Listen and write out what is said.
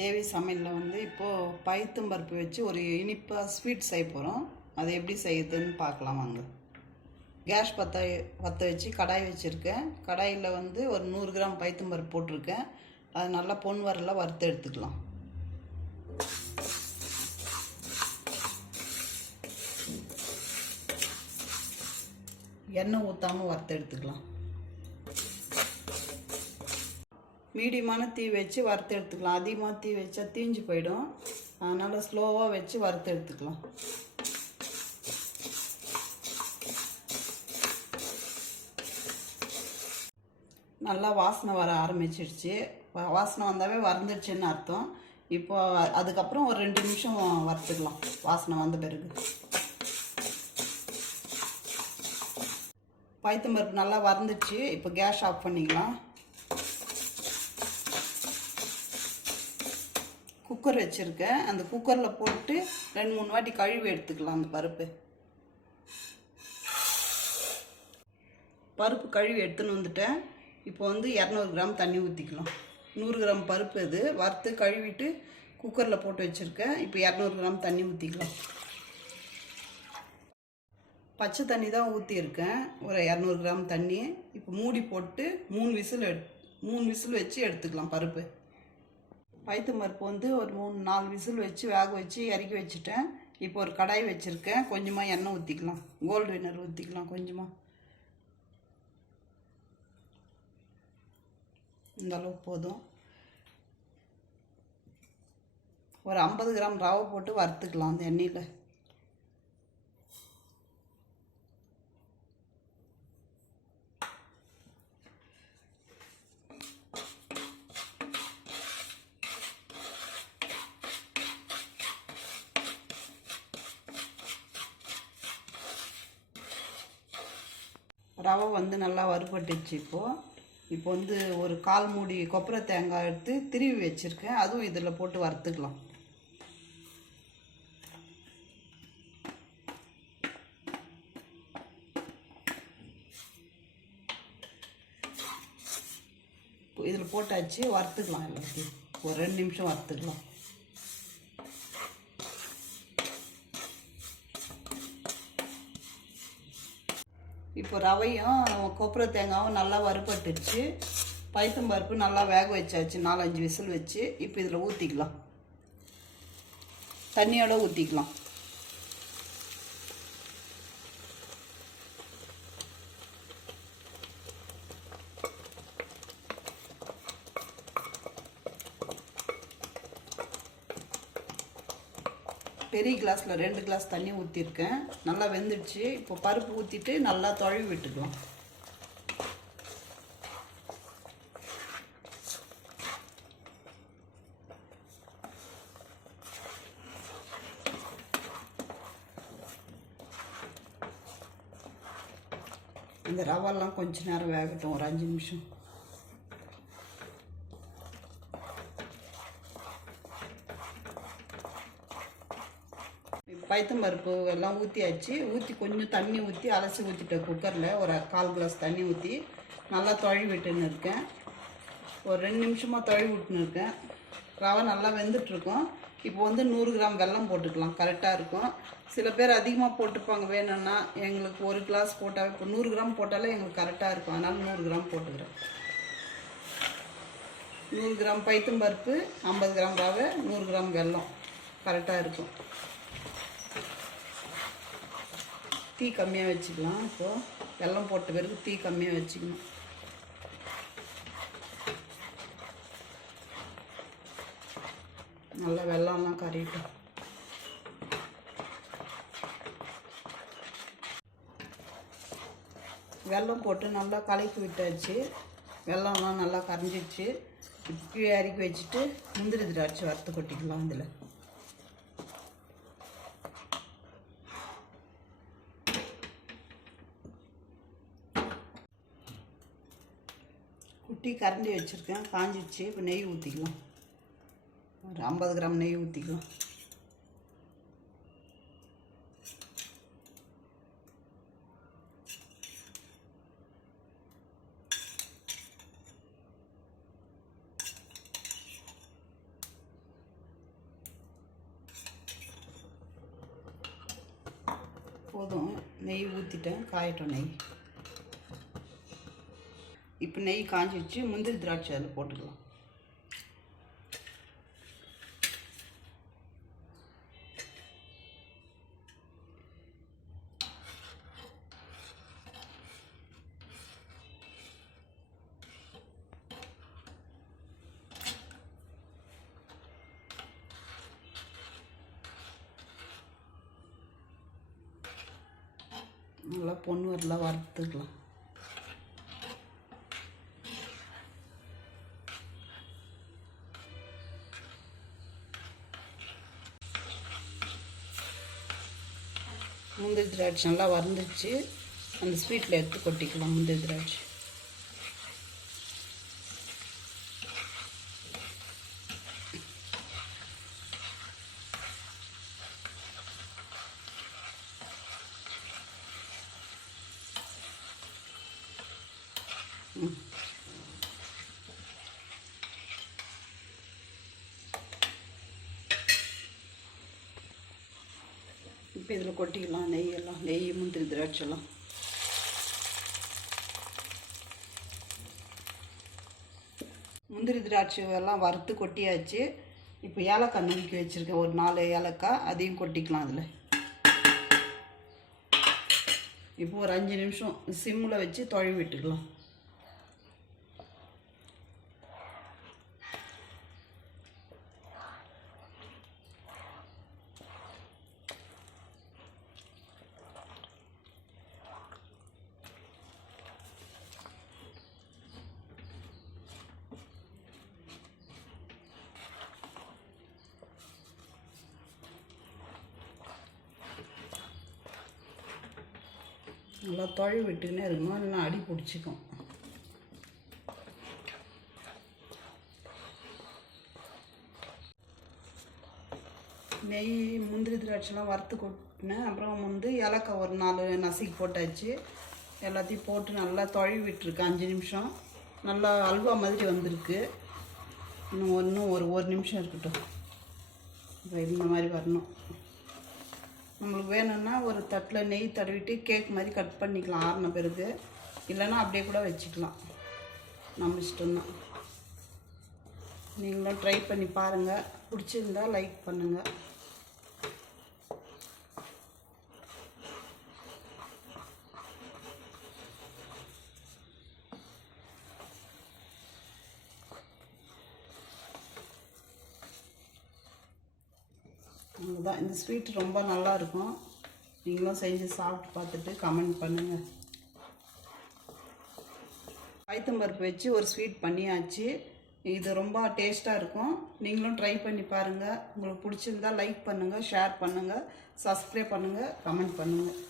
தேவி சமையலில் வந்து இப்போது பைத்தம்பருப்பு வச்சு ஒரு இனிப்பாக ஸ்வீட் செய்ய போகிறோம். அதை எப்படி செய்யுதுன்னு பார்க்கலாம் வாங்க. கேஸ் பற்ற வச்சு கடாய் வச்சுருக்கேன். கடாயில் வந்து ஒரு 100 கிராம் பைத்தம்பருப்பு போட்டிருக்கேன். அது நல்லா பொன் வரல வறுத்து எடுத்துக்கலாம். எண்ணெய் ஊற்றாமல் வறுத்து எடுத்துக்கலாம். மீடியமான தீ வச்சு வறுத்து எடுத்துக்கலாம். அதிகமாக தீ வச்சா தீஞ்சு போயிடும். அதனால் ஸ்லோவாக வச்சு வறுத்து எடுத்துக்கலாம். நல்லா வாசனை வர ஆரம்பிச்சிடுச்சு. வாசனை வந்தாவே வறந்துடுச்சுன்னு அர்த்தம். இப்போ அதுக்கப்புறம் ஒரு 2 நிமிஷம் வறுத்துக்கலாம். வாசனை வந்த பிறகு பைத்தம்பருப்பு நல்லா வறந்துச்சு. இப்போ கேஸ் ஆஃப் பண்ணிக்கலாம். குக்கர் வச்சுருக்கேன். அந்த குக்கரில் போட்டு 2-3 வாட்டி கழுவி எடுத்துக்கலாம். அந்த பருப்பு கழுவி எடுத்துன்னு வந்துட்டேன். இப்போ வந்து 200 கிராம் தண்ணி ஊற்றிக்கலாம். 100 கிராம் பருப்பு இது வறுத்து கழுவிட்டு குக்கரில் போட்டு வச்சுருக்கேன். இப்போ 200 கிராம் தண்ணி ஊற்றிக்கலாம். பச்சை தண்ணி தான் ஊற்றியிருக்கேன், ஒரு 200 கிராம் தண்ணி. இப்போ மூடி போட்டு 3 விசில் வச்சு எடுத்துக்கலாம். பைத்தம்பருப்பு வந்து ஒரு 3-4 விசில் வச்சு வேக வச்சு இறக்கி வச்சுட்டேன். இப்போ ஒரு கடாய் வச்சுருக்கேன். கொஞ்சமாக எண்ணெய் ஊற்றிக்கலாம். கோல்டு வினர் ஊற்றிக்கலாம். கொஞ்சமாக இந்த அளவு போதும். ஒரு 50 கிராம் ரவை போட்டு வறுத்துக்கலாம் அந்த எண்ணெயில். ரவை வந்து நல்லா வறுபட்டுச்சு. இப்போ வந்து ஒரு 1/4 மூடி கொப்பரை தேங்காய் எடுத்து திருவி வச்சுருக்கேன். அதுவும் இதில் போட்டு வறுத்துக்கலாம். இதில் போட்டாச்சு. வறுத்துக்கலாம். எல்லாத்தையும் ஒரு 2 நிமிஷம் வறுத்துக்கலாம். இப்போ ரவையும் கொப்பரை தேங்காயும் நல்லா வறுபட்டுச்சு. பைத்தம்பருப்பு நல்லா வேக வச்சாச்சு. 4-5 விசில் வச்சு இப்போ இதில் ஊற்றிக்கலாம். தண்ணியோட ஊற்றிக்கலாம். பெரிய கிளாஸில் 2 கிளாஸ் தண்ணி ஊற்றிருக்கேன். நல்லா வெந்துடுச்சு. இப்போ பருப்பு ஊற்றிட்டு நல்லா தொழுவி விட்டுக்கலாம். இந்த ரவெல்லாம் கொஞ்ச நேரம் வேகட்டும், ஒரு 5 நிமிஷம். பைத்தம்பருப்பு எல்லாம் ஊற்றியாச்சு. கொஞ்சம் தண்ணி ஊற்றி அலசி ஊற்றிட்டேன். குக்கரில் ஒரு 1/4 கிளாஸ் தண்ணி ஊற்றி நல்லா தொழி விட்டுன்னு இருக்கேன். ஒரு 2 நிமிஷமாக தொழி விட்டுன்னு இருக்கேன். ரவை நல்லா வெந்துட்டுருக்கோம். இப்போ வந்து 100 கிராம் வெல்லம் போட்டுக்கலாம். கரெக்டாக இருக்கும். சில பேர் அதிகமாக போட்டுப்பாங்க. வேணும்னா எங்களுக்கு 1 கிளாஸ் போட்டால், இப்போ 100 கிராம் போட்டாலே எங்களுக்கு கரெக்டாக இருக்கும். அதனால் 100 கிராம் போட்டுக்கிறேன். 100 கிராம் பைத்தம்பருப்பு, 50 கிராம் ரவை, 100 கிராம் வெல்லம் கரெக்டாக இருக்கும். தீ கம்மியாக வச்சுக்கலாம். இப்போது வெல்லம் போட்ட பிறகு தீ கம்மியாக வச்சுக்கணும். நல்லா வெல்லம்லாம் கறிட்டோம். வெல்லம் போட்டு நல்லா கலக்கி விட்டாச்சு. வெல்லம்லாம் நல்லா கரைஞ்சிடுச்சு. கீழே இறக்கி வச்சுட்டு முந்திரி திராட்சை வறுத்து கொட்டிக்கலாம். அதில் குட்டி கரண்டி வச்சுருக்கேன். காஞ்சிடுச்சு. இப்போ நெய் ஊற்றிக்கலாம். ஒரு 50 கிராம் நெய் ஊற்றிக்கலாம். போதும். நெய் ஊற்றிட்டேன், காயட்டும் நெய். இப்போ நெய் காஞ்சிடுச்சு. முந்திரி திராட்சை அதில் போட்டுக்கலாம். நல்லா பொண்ணு வரலாம் வறுத்துக்கலாம். முந்திரி திராட்சை நல்லா வறுந்துச்சு. அந்த ஸ்வீட்டில் எடுத்து கொட்டிக்கலாம் முந்திரி திராட்சை. இப்போ இதில் கொட்டிக்கலாம் நெய்யெல்லாம். நெய் முந்திரி திராட்சைலாம் முந்திரி திராட்சை எல்லாம் வறுத்து கொட்டியாச்சு. இப்போ ஏலக்காய் நுணுக்கி வச்சுருக்கேன், ஒரு 4 ஏலக்காய், அதையும் கொட்டிக்கலாம் அதில். இப்போ ஒரு 5 நிமிஷம் சிம்மில் வச்சு தொழி விட்டுக்கலாம். நல்லா தொழி விட்டுக்கினே இருக்கணும், இல்லைன்னா அடி பிடிச்சிக்கும். நெய் முந்திரி திராட்சைலாம் வறுத்து கொட்டினேன். அப்புறம் ஏலக்காய் ஒரு 4 நசுக்கி போட்டாச்சு. எல்லாத்தையும் போட்டு நல்லா தொழி விட்டுருக்கு 5 நிமிஷம். நல்லா அல்வா மாதிரி வந்திருக்கு. இன்னும் ஒரு நிமிஷம் இருக்கட்டும். இந்த மாதிரி வரணும். நம்மளுக்கு வேணும்னா ஒரு தட்டில் நெய் தடவிட்டு கேக் மாதிரி கட் பண்ணிக்கலாம் ஆறின பிறகு. இல்லைன்னா அப்படியே கூட வச்சுக்கலாம், நம்ம இஷ்டம்தான். நீங்களும் ட்ரை பண்ணி பாருங்கள். பிடிச்சிருந்தா லைக் பண்ணுங்கள். அவ்வளோதான். இந்த ஸ்வீட் ரொம்ப நல்லாயிருக்கும். நீங்களும் செஞ்சு சாப்பிட்டு பார்த்துட்டு கமெண்ட் பண்ணுங்கள். பைத்தம்பருப்பு வச்சு ஒரு ஸ்வீட் பண்ணியாச்சு. இது ரொம்ப டேஸ்ட்டாக இருக்கும். நீங்களும் ட்ரை பண்ணி பாருங்கள். உங்களுக்கு பிடிச்சிருந்தா லைக் பண்ணுங்கள், ஷேர் பண்ணுங்கள், சப்ஸ்கிரைப் பண்ணுங்கள், கமெண்ட் பண்ணுங்கள்.